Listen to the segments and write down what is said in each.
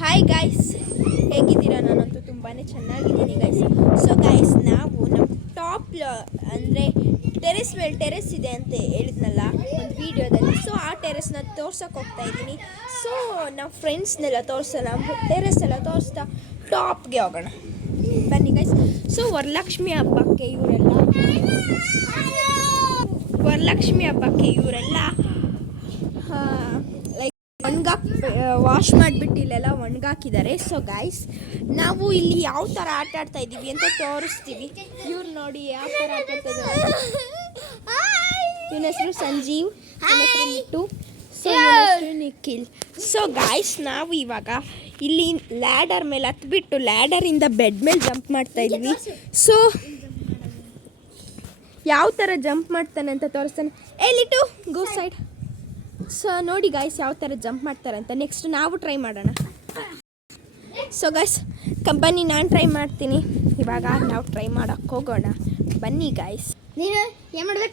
Hi guys, ಹೇಗಿದ್ದೀರಾ? ನಾನಂತೂ ತುಂಬಾ ಚೆನ್ನಾಗಿದ್ದೀನಿ ಗೈಸ್. ಸೊ ಗೈಸ್, ನಾವು ನಮ್ಮ ಟಾಪ್ ಅಂದರೆ ಟೆರೆಸ್ ಇದೆ ಅಂತ ಹೇಳಿದ್ನಲ್ಲ ಒಂದು ವೀಡಿಯೋದಲ್ಲಿ. ಸೊ ಆ ಟೆರೆಸ್ನ ತೋರ್ಸೋಕೆ ಹೋಗ್ತಾ ಇದ್ದೀನಿ. ಸೊ ನಮ್ಮ ಫ್ರೆಂಡ್ಸ್ನೆಲ್ಲ ತೋರಿಸೋಣ, ಟೆರೆಸ್ ಎಲ್ಲ ತೋರಿಸ್ತಾ ಟಾಪ್ಗೆ ಹೋಗೋಣ ಬನ್ನಿ ಗೈಸ್. ಸೊ ವರಲಕ್ಷ್ಮಿ ಹಬ್ಬಕ್ಕೆ ಇವರೆಲ್ಲ ವಾಶ್ ಮಾಡಿಬಿಟ್ಟು ಇಲ್ಲೆಲ್ಲ ಒಣಗಾಕಿದ್ದಾರೆ. ಸೊ ಗೈಸ್, ನಾವು ಇಲ್ಲಿ ಯಾವ ಥರ ಆಟ ಆಡ್ತಾ ಇದ್ದೀವಿ ಅಂತ ತೋರಿಸ್ತೀವಿ. ಇವ್ರು ನೋಡಿ ಯಾವ ಥರ ಆಟ ಆಡ್ತಾ ಇದ್ದಾರೆ. ಇವನ ಹೆಸರು ಸಂಜೀವ್, ಇವನ ಹೆಸರು ಮಿಟ್ಟು, ಸೊ ಇವನ ಹೆಸರು ನಿಖಿಲ್. ಸೊ ಗೈಸ್, ನಾವು ಇವಾಗ ಇಲ್ಲಿ ಲ್ಯಾಡರ್ ಮೇಲೆ ಹತ್ಬಿಟ್ಟು ಲ್ಯಾಡರಿಂದ ಬೆಡ್ ಮೇಲೆ ಜಂಪ್ ಮಾಡ್ತಾ ಇದ್ವಿ. ಸೊ ಯಾವ ಥರ ಜಂಪ್ ಮಾಡ್ತಾನೆ ಅಂತ ತೋರಿಸ್ತಾನೆ. Litu go side. ಸೊ ನೋಡಿ ಗಾಯ್ಸ್, ಯಾವ ಥರ ಜಂಪ್ ಮಾಡ್ತಾರೆ ಅಂತ ನೆಕ್ಸ್ಟ್ ನಾವು ಟ್ರೈ ಮಾಡೋಣ. ಸೊ ಗೈಸ್, ಕಂಪನಿ ನಾನು ಟ್ರೈ ಮಾಡ್ತೀನಿ. ಇವಾಗ ನಾವು ಟ್ರೈ ಮಾಡೋಕ್ಕೆ ಹೋಗೋಣ ಬನ್ನಿ ಗಾಯ್ಸ್.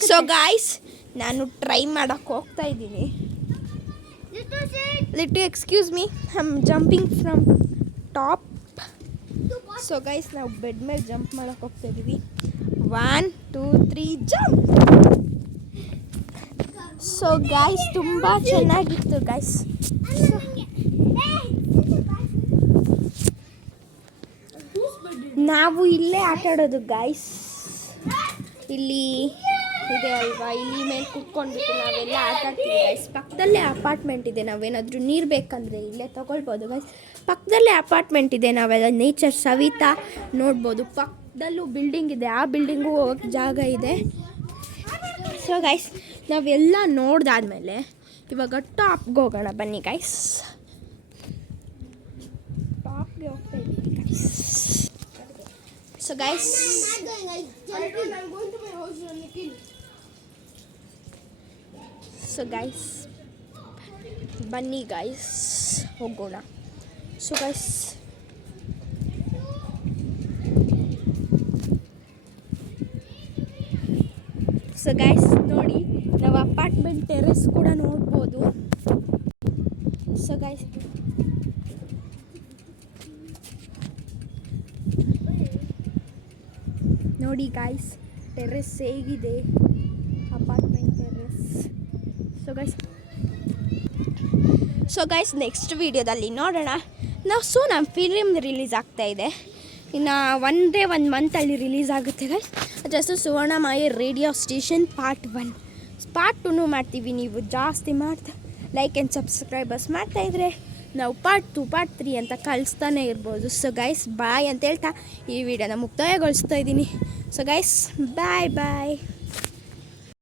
ಸೊ ಗಾಯ್ಸ್, ನಾನು ಟ್ರೈ ಮಾಡೋಕ್ಕೆ ಹೋಗ್ತಾ ಇದ್ದೀನಿ. Litu excuse me, I am jumping from top. So guys, ನಾವು ಬೆಡ್ ಮೇಲೆ ಜಂಪ್ ಮಾಡೋಕ್ಕೆ ಹೋಗ್ತಾ ಇದ್ದೀವಿ. 1 2 3 ಜಂಪ್. ಸೊ ಗೈಸ್, ತುಂಬ ಚೆನ್ನಾಗಿತ್ತು ಗೈಸ್. ನಾವು ಇಲ್ಲೇ ಆಟ ಆಡೋದು ಗೈಸ್. ಇಲ್ಲಿ ಇದೆ ಅಲ್ವಾ, ಇಲ್ಲಿ ಮೇಲೆ ಕುತ್ಕೊಂಡ್ಬಿಟ್ಟು ನಾವೆಲ್ಲ ಆಟ ಆಡ್ತೀವಿ ಗೈಸ್. ಪಕ್ಕದಲ್ಲೇ ಅಪಾರ್ಟ್ಮೆಂಟ್ ಇದೆ, ನಾವೇನಾದರೂ ನೀರು ಬೇಕಂದರೆ ಇಲ್ಲೇ ತೊಗೊಳ್ಬೋದು ಗೈಸ್. ಪಕ್ಕದಲ್ಲೇ ಅಪಾರ್ಟ್ಮೆಂಟ್ ಇದೆ, ನಾವೆಲ್ಲ ನೇಚರ್ ಸವಿತಾ ನೋಡ್ಬೋದು. ಪಕ್ಕದಲ್ಲೂ ಬಿಲ್ಡಿಂಗ್ ಇದೆ, ಆ ಬಿಲ್ಡಿಂಗು ಹೋಗೋಕ್ಕೆ ಜಾಗ ಇದೆ. ಸೊ ಗೈಸ್, ನಾವೆಲ್ಲ ನೋಡ್ದಾದ್ಮೇಲೆ ಇವಾಗ ಟಾಪ್ಗೆ ಹೋಗೋಣ ಬನ್ನಿ ಗೈಸ್. ಟಾಪ್ಗೆ ಹೋಗ್ತಾ ಇದ್ದೀವಿ ಗೈಸ್. ಸೊ ಗೈಸ್, ಬನ್ನಿ ಗೈಸ್ ಹೋಗೋಣ. ಸೊ ಗೈಸ್, ನೋಡಿ, ನಾವು ಅಪಾರ್ಟ್ಮೆಂಟ್ ಟೆರೆಸ್ ಕೂಡ ನೋಡ್ಬೋದು. ಸೊ ಗೈಸ್, ನೋಡಿ ಗಾಯ್ಸ್, ಟೆರೆಸ್ ಹೇಗಿದೆ, apartment terrace. So guys, next ವೀಡಿಯೋದಲ್ಲಿ ನೋಡೋಣ. ನಮ್ಮ ಫಿಲಿಮ್ ರಿಲೀಸ್ ಆಗ್ತಾಯಿದೆ, ಇನ್ನು ಒಂದೇ ಒಂದು ಮಂತಲ್ಲಿ ರಿಲೀಸ್ ಆಗುತ್ತೆ ಗೈಸ್. ಅದ್ರ ಹೆಸರು ಸುವರ್ಣಮಯಿ ರೇಡಿಯೋ ಸ್ಟೇಷನ್ ಪಾರ್ಟ್ 1. ಪಾರ್ಟ್ 2 ಮಾಡ್ತೀವಿ. ನೀವು ಜಾಸ್ತಿ ಲೈಕ್ ಆ್ಯಂಡ್ ಸಬ್ಸ್ಕ್ರೈಬರ್ಸ್ ಮಾಡ್ತಾಯಿದ್ರೆ ನಾವು ಪಾರ್ಟ್ 2 ಪಾರ್ಟ್ 3 ಅಂತ ಕಳಿಸ್ತಾನೆ ಇರ್ಬೋದು. ಸೊ ಗೈಸ್, ಬಾಯ್ ಅಂತ ಹೇಳ್ತಾ ಈ ವಿಡಿಯೋನ ಮುಕ್ತಾಯಗೊಳಿಸ್ತಾ ಇದ್ದೀನಿ. ಸೊ ಗೈಸ್, ಬಾಯ್.